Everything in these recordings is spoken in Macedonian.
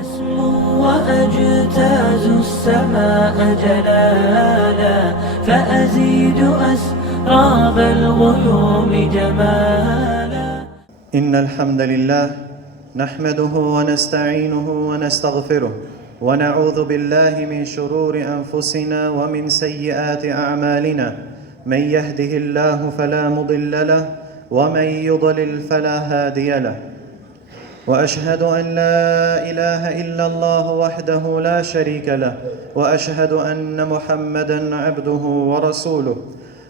أسمو وأجتاز السماء جلالا فأزيد أسراب الغيوم جمالا. إن الحمد لله نحمده ونستعينه ونستغفره ونعوذ بالله من شرور أنفسنا ومن سيئات أعمالنا. من يهده الله فلا مضل له ومن يضلل فلا هادي له. وأشهد أن لا إله إلا الله وحده لا شريك له وأشهد أن محمدًا عبده ورسوله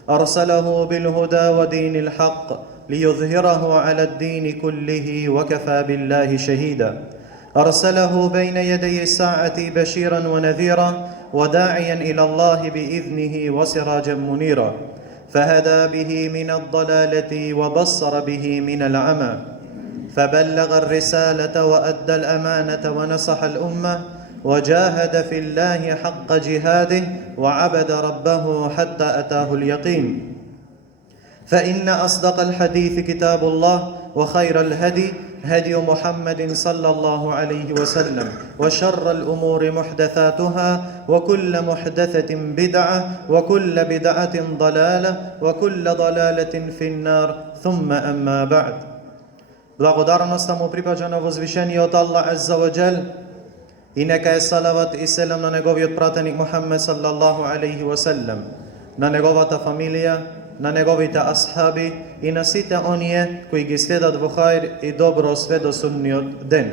أرسله بالهدى ودين الحق ليظهره على الدين كله وكفى بالله شهيدا. أرسله بين يدي الساعة بشيرا ونذيرا وداعيا إلى الله بإذنه وسراجا منيرا فهدى به من الضلالة وبصر به من العمى فبلغ الرسالة وأدى الأمانة ونصح الأمة وجاهد في الله حق جهاده وعبد ربه حتى أتاه اليقين. فإن أصدق الحديث كتاب الله وخير الهدي هدي محمد صلى الله عليه وسلم وشر الأمور محدثاتها وكل محدثة بدعة وكل بدعة ضلالة وكل ضلالة في النار ثم أما بعد. Благодарноста му припаѓа на возвишениот Аллах Азза ва Джал и нека е салават и селам на неговиот пратеник Мухаммед саллаллаху алейхи ва саллам, на неговата фамилија, на неговите асхаби и на сите оние кои ги следат во хајр и добро све до судниот ден.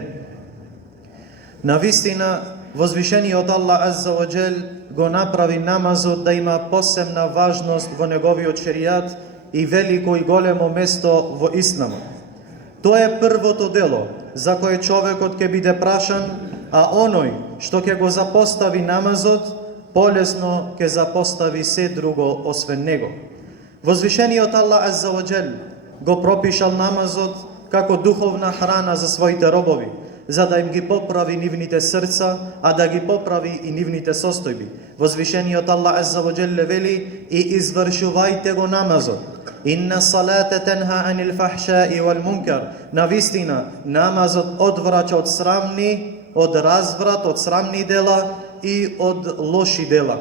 Навистина, возвишениот Аллах Азза ва Джал го направи намазот да има посебна важност во неговиот шеријат и велико и големо место во исламот. Тоа е првото дело за кое човекот ќе биде прашан, а оној што ќе го запостави намазот, полесно ќе запостави се друго освен него. Возвишениот Аллах Азза ва Джал го пропишал намазот како духовна храна за своите робови, за да им ги поправи нивните срца, а да ги поправи и нивните состојби. Возвишениот Аллах Азза ва Джал вели: и извршувајте го намазот. Инна салата тенха анил фахшаи вал мункар. Навистина, намазот одвраќа од срамни, од разврат, од срамни дела и од лоши дела.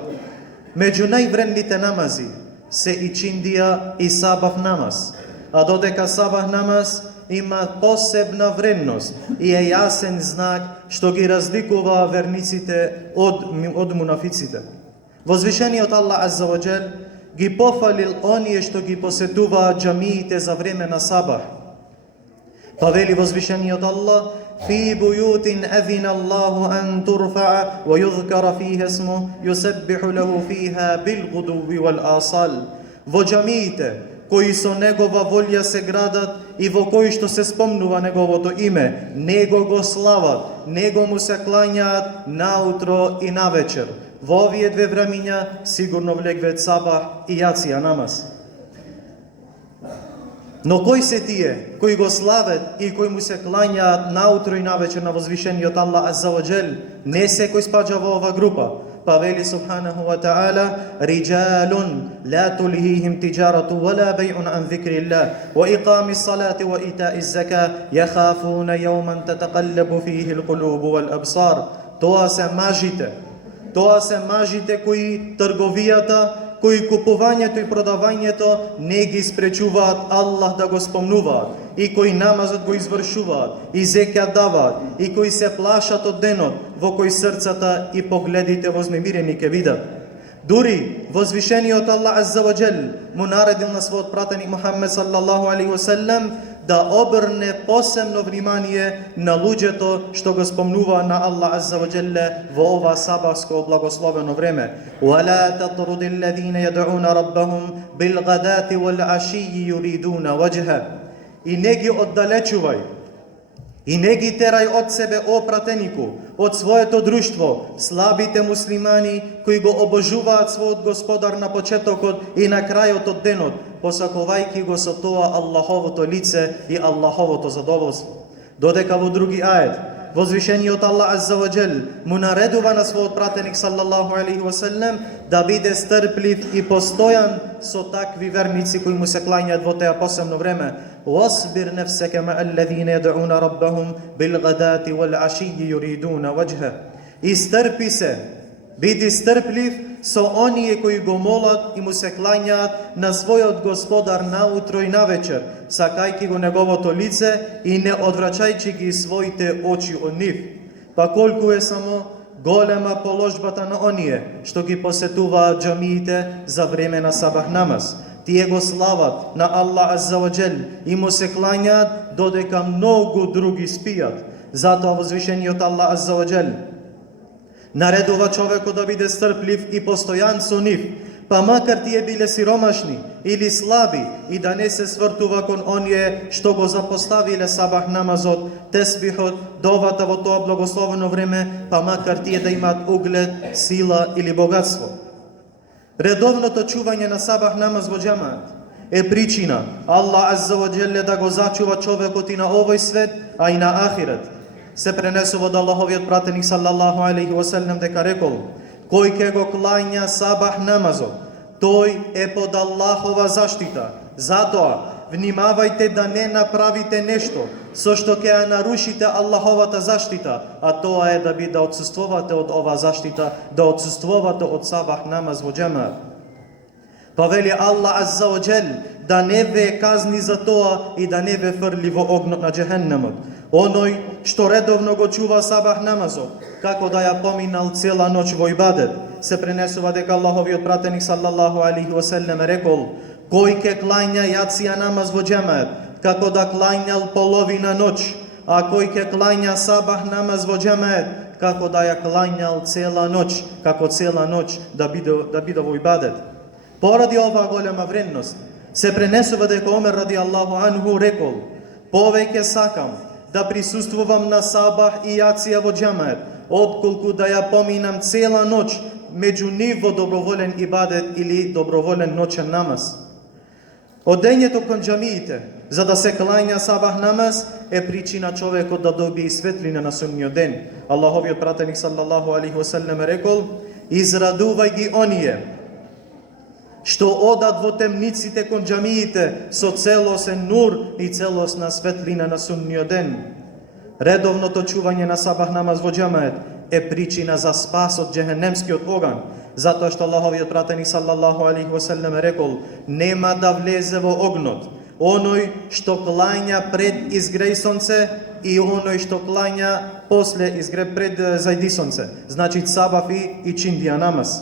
Меѓу највредните намази се и чиндија и сабах намаз. А додека сабах намаз има посебна вредност и е јасен знак што ги разликува верниците од мунафиците. Возвишениот Аллах Азза ва Джал ги пофалил оние што ги посетуваат џамиите за време на сабах. Па вели возвишениот Аллах: фи бујутин азина Аллаху ан турфа'a ва юзкара фиха исму юсаббиху лаху фиха бил гудуви вал асал. Во џамиите кои со негова волја се градат и во кои што се спомнува неговото име, него го слават, него му се клањаат наутро и навечер. Во овие две времиња сигурно влегве сабах и јација намаз. Но кои се тие кои го слават и кои му се клањаат наутро и навечер на возвишениот Аллах Азза ва Джал? Не секој спаѓа во ова група. Па вели субханаху ва таала: риджалун ла тулхихим тиджарату вала бајун ан зикриллах ва иқами ссалати ва итаи ззака јахафуна јауман татақаллабу фиhi алқулубу вал абсар. Тоа се мажите кои трговијата, кои купувањето и продавањето не ги спречуваат Аллах да го спомнуваат, и кои намазот го извршуваат, и зекјат даваат, и кои се плашат од денот во кој срцата и погледите вознемирени ке видат. Дури возвишениот Аллах Азза ва Джал му наредил на својот пратеник Мухаммед саллаллаху алейхи ва саллам да обрне посебно внимание на луѓето што го спомнува на Аллах Азза ва Джал во ова сабахско благословено време. Вала татрудил лазина јад'уна раббахум бил гадати вал ашии юридуна ваџха. И не ги оддалечувај, и не ги терај од себе, о пратенику, од своето друштво, слабите муслимани кои го обожуваат својот господар на почетокот и на крајот од денот, посакувајќи го со тоа Аллаховото лице и Аллаховото задоволство. Додека во други ајет возвишениот Аллах Азза ва Джал му наредува на својот пратеник саллаллаху алейхи ва саллам да биде стрплив и постојан со такви верници кои му се клањаат во теа посебно време. واصبر نفسك مع الذين يدعون ربهم بالغداة والعشي يريدون وجهه. Истрпи се, биди стрплив со оние кои го молат и му се клањаат на својот Господар наутро и навечер, сакајќи го неговото лице и не одвраќајќи ги своите очи од нив. Па колку е само голема положбата на оние што ги посетуваат џамиите за време на сабах намаз. Тие го слават на Аллах Азза ва Джел и му се клањаат додека многу други спијат. Затоа возвишениот Аллах Азза ва Джел наредува човекот да биде стрплив и постојан со нив, па макар тие биле сиромашни или слаби и да не се свртува кон оние што го запоставиле сабах намазот, тесбихот, довата во тоа благословено време, па макар тие да имаат углед, сила или богатство. Редовното чување на сабах намаз во џемаат е причина Аллах Азза ва Джелле да го зачува човекот и на овој свет, а и на ахирет. Се пренесува од Аллаховиот пратеник салаллаху алейхи ва селем дека рекол: кој ќе го клања сабах намазот, тој е под Аллахова заштита. Затоа внимавајте да не направите нешто со што ќе ја нарушите Аллаховата заштита, а тоа е да отсуствувате од оваа заштита, да отсуствувате од сабах намаз во џемаат. Па вели Аллах Азза ва Джел да не ве казни за тоа и да не ве фрли во огнот на џехеннемот. Оној што редовно го чува сабах намазот, како да ја поминал цела ноќ во ибадет. Се пренесува дека Аллаховиот пратеник салаллаху алейхи ва селем рекол: кој ќе клања јација намаз во џемаат, како да клањал половина ноќ, а кој ќе клања сабах намаз во џемаат, како да ја клањал цела ноќ, како цела ноќ да биде во ибадет. Поради оваа голема вредност, се пренесува дека Омер ради Аллаху анху рекол: повеќе сакам да присуствувам на сабах и јација во џемаат, отколку да ја поминам цела ноќ меѓу нив во доброволен ибадет или доброволен ноќен намаз. Одењето кон џамиите за да се клања сабах намаз е причина човекот да добие светлина на судниот ден. Аллаховиот пратеник салаллаху алейхи ва селем рекол: израдувај ги оние што одат во темниците кон џамиите со целосен нур и целосна светлина на судниот ден. Редовното чување на сабах намаз во џемаат е причина за спас од џехенемскиот оган, затоа што Аллаховиот пратеник салаллаху алейхи ва селем рекол: нема да влезе во огнот оној што клања пред изгреј сонце и оној што клања после изгреј пред зајди сонце. Значи сабах и чиндија намаз.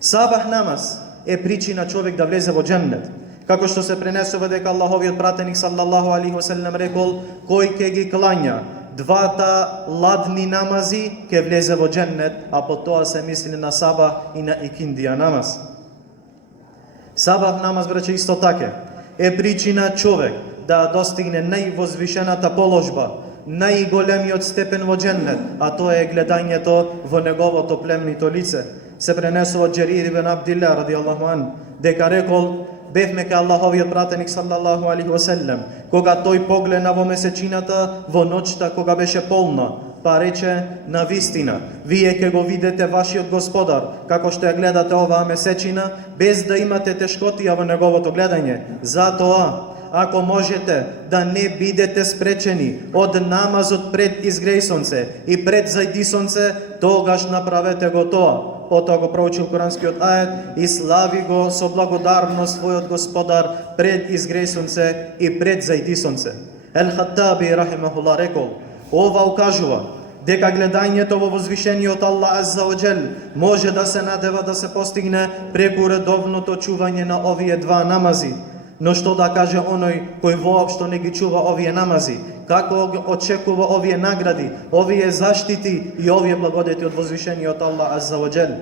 Сабах намаз е причина човек да влезе во џеннет. Како што се пренесува дека Аллаховиот пратеник салаллаху алейхи ва селем рекол: кој ќе ги клања двата ладни намази ќе влезе во џеннет, а по тоа се мисли на сабах и на икиндија намаз. Сабах намаз, браќа, исто така е причина човек да достигне највозвишената положба, најголемиот степен во џеннет, а тоа е гледањето во неговото племнито лице. Се пренесува Џерир ибн Абдилlah ради Аллаху ан дека рекол: бевме ка Аллаховиот пратеник салаллаху алейхи ва селем, кога тој погледна во месечината во ноќта кога беше полна, па рече: навистина, вие ќе го видите вашиот Господар, како што ја гледате оваа месечина, без да имате тешкотија во неговото гледање. Затоа, ако можете да не бидете спречени од намазот пред изгреј сонце и пред зајди сонце, тогаш направете го тоа. Потоа го проучил куранскиот ајет и слави го со благодарност својот Господар пред изгреј сонце и пред зајди сонце. Ел-Хаттаби рахимахуллах рекол: ова укажува дека гледањето во возвишениот Аллах Азза ва Джел може да се надева да се постигне преку редовното чување на овие два намази. Но што да каже оној кој воопшто не ги чува овие намази? Како очекува овие награди, овие заштити и овие благодети од возвишениот Аллах Азза ва Джел?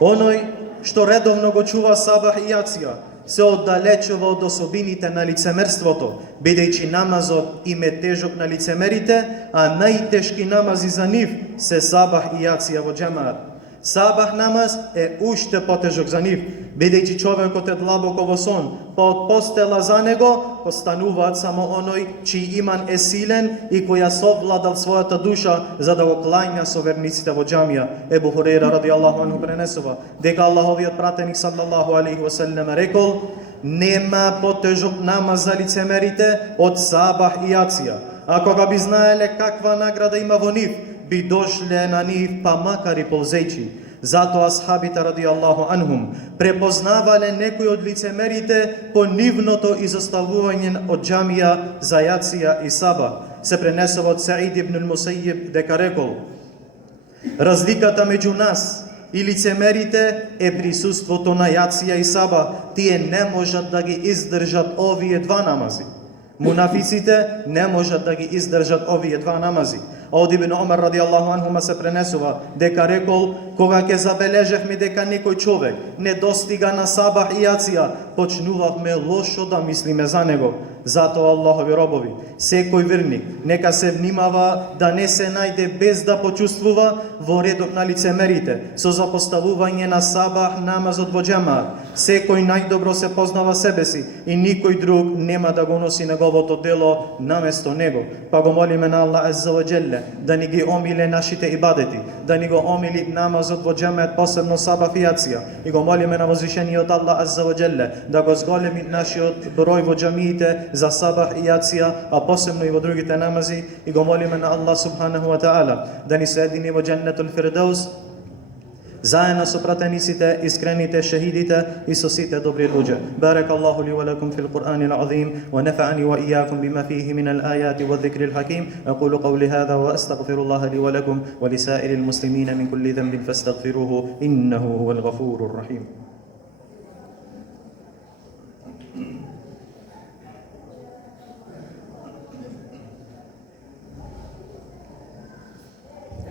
Оној што редовно го чува сабах и јација се оддалечува од особините на лицемерството, бидејќи намазот им е тежок на лицемерите, а најтешки намази за нив се сабах и јација во џемаат. Сабах намаз е уште потежок за нив, бидејќи човекот е длабоко во сон, па од постела за него остануваат само оној чиј иман е силен и кој ја совладал својата душа за да го клања со верниците во џамија. Ебу Хурейра ради Аллаху анху пренесува дека Аллаховиот пратеник салаллаху алейхи ва селем рекол: Нема потежок намаз за лицемерите од сабах и јација. А кога би знаеле каква награда има во нив, би дошле на нив па макар и ползејчи. Затоа асхабите ради Аллаху анхум препознавале некои од лицемерите по нивното изоставување од џамија за јација и саба. Се пренесува од Саид ибн al-Musayyib дека рекол: разликата меѓу нас и лицемерите е присуството на јација и саба. Тие не можат да ги издржат овие два намази. Мунафиците не можат да ги издржат овие два намази. А од Ибн Омар ради Аллаху анхума се пренесува дека рекол: кога ќе забележевме дека некој човек не достига на сабах и јација, почнувавме лошо да мислиме за него. Затоа, Аллахови робови, секој верник нека се внимава да не се најде без да почувствува во редот на лицемерите со запоставување на сабах намазот во џемаат. Секој најдобро се познава себе си и никој друг нема да го носи неговото дело наместо него. Па го молиме на Аллах азза ва џелле да ни ги омиле нашите ибадети, да ни го омили намазот во џемаат, посебно сабах и јација. И го молиме на возвишениот Аллах азза ва џелле да го зголеми нашиот број во џамиите за сабах и јација, а посебно и во другите намази. И го молиме на Аллах субханаху ва таала да ни соедини во џеннетул фирдеус заедно со пратениците, искрените, шехидите и со сите добри луѓе. Барак Аллаху ли ва лакум фил Qur'anil азим ва нафa'ани ва ијакум бима фиhi min al-ayati wa dhikril hakim. Aqulu qawli hadha wa astaghfirullaha li wa lakum wa li sa'iril muslimina min kulli dhanbin fastaghfiruhu innahu huwal ghafurur rahim.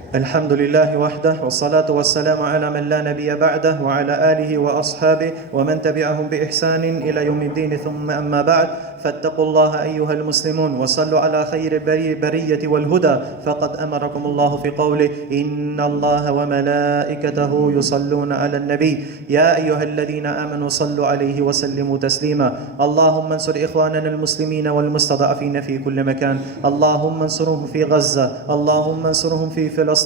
الحمد لله وحده والصلاة والسلام على من لا نبي بعده وعلى آله وأصحابه ومن تبعهم بإحسان إلى يوم الدين. ثم أما بعد، فاتقوا الله أيها المسلمون وصلوا على خير البرية والهدى، فقد أمركم الله في قوله: إن الله وملائكته يصلون على النبي يا أيها الذين آمنوا صلوا عليه وسلموا تسليما. اللهم انصر إخواننا المسلمين والمستضعفين في كل مكان. اللهم انصرهم في غزة، اللهم انصرهم في فلسطين.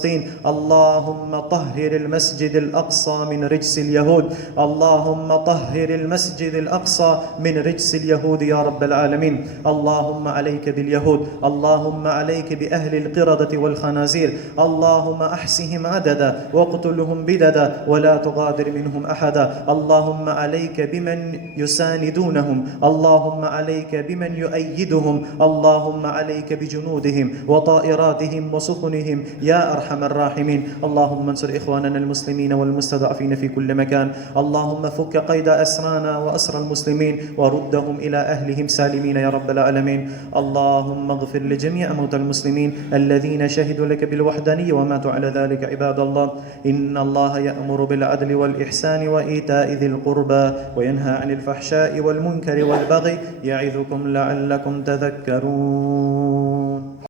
اللهم طهر المسجد الأقصى من رجس اليهود. اللهم طهر المسجد الأقصى من رجس اليهود يا رب العالمين. اللهم عليك باليهود، اللهم عليك بأهل القردة والخنازير. اللهم أحصهم عددا واقتلهم بددا ولا تغادر منهم أحدا. اللهم عليك بمن يساندونهم، اللهم عليك بمن يؤيدهم، اللهم عليك بجنودهم وطائراتهم وسفنهم يا أرحم الراحمين. اللهم انصر إخواننا المسلمين والمستضعفين في كل مكان. اللهم فك قيد أسرانا وأسر المسلمين وردهم إلى أهلهم سالمين يا رب العالمين. اللهم اغفر لجميع موتى المسلمين الذين شهدوا لك بالوحدانية وماتوا على ذلك. عباد الله، إن الله يأمر بالعدل والإحسان وإيتاء ذي القربى وينهى عن الفحشاء والمنكر والبغي يعظكم لعلكم تذكرون.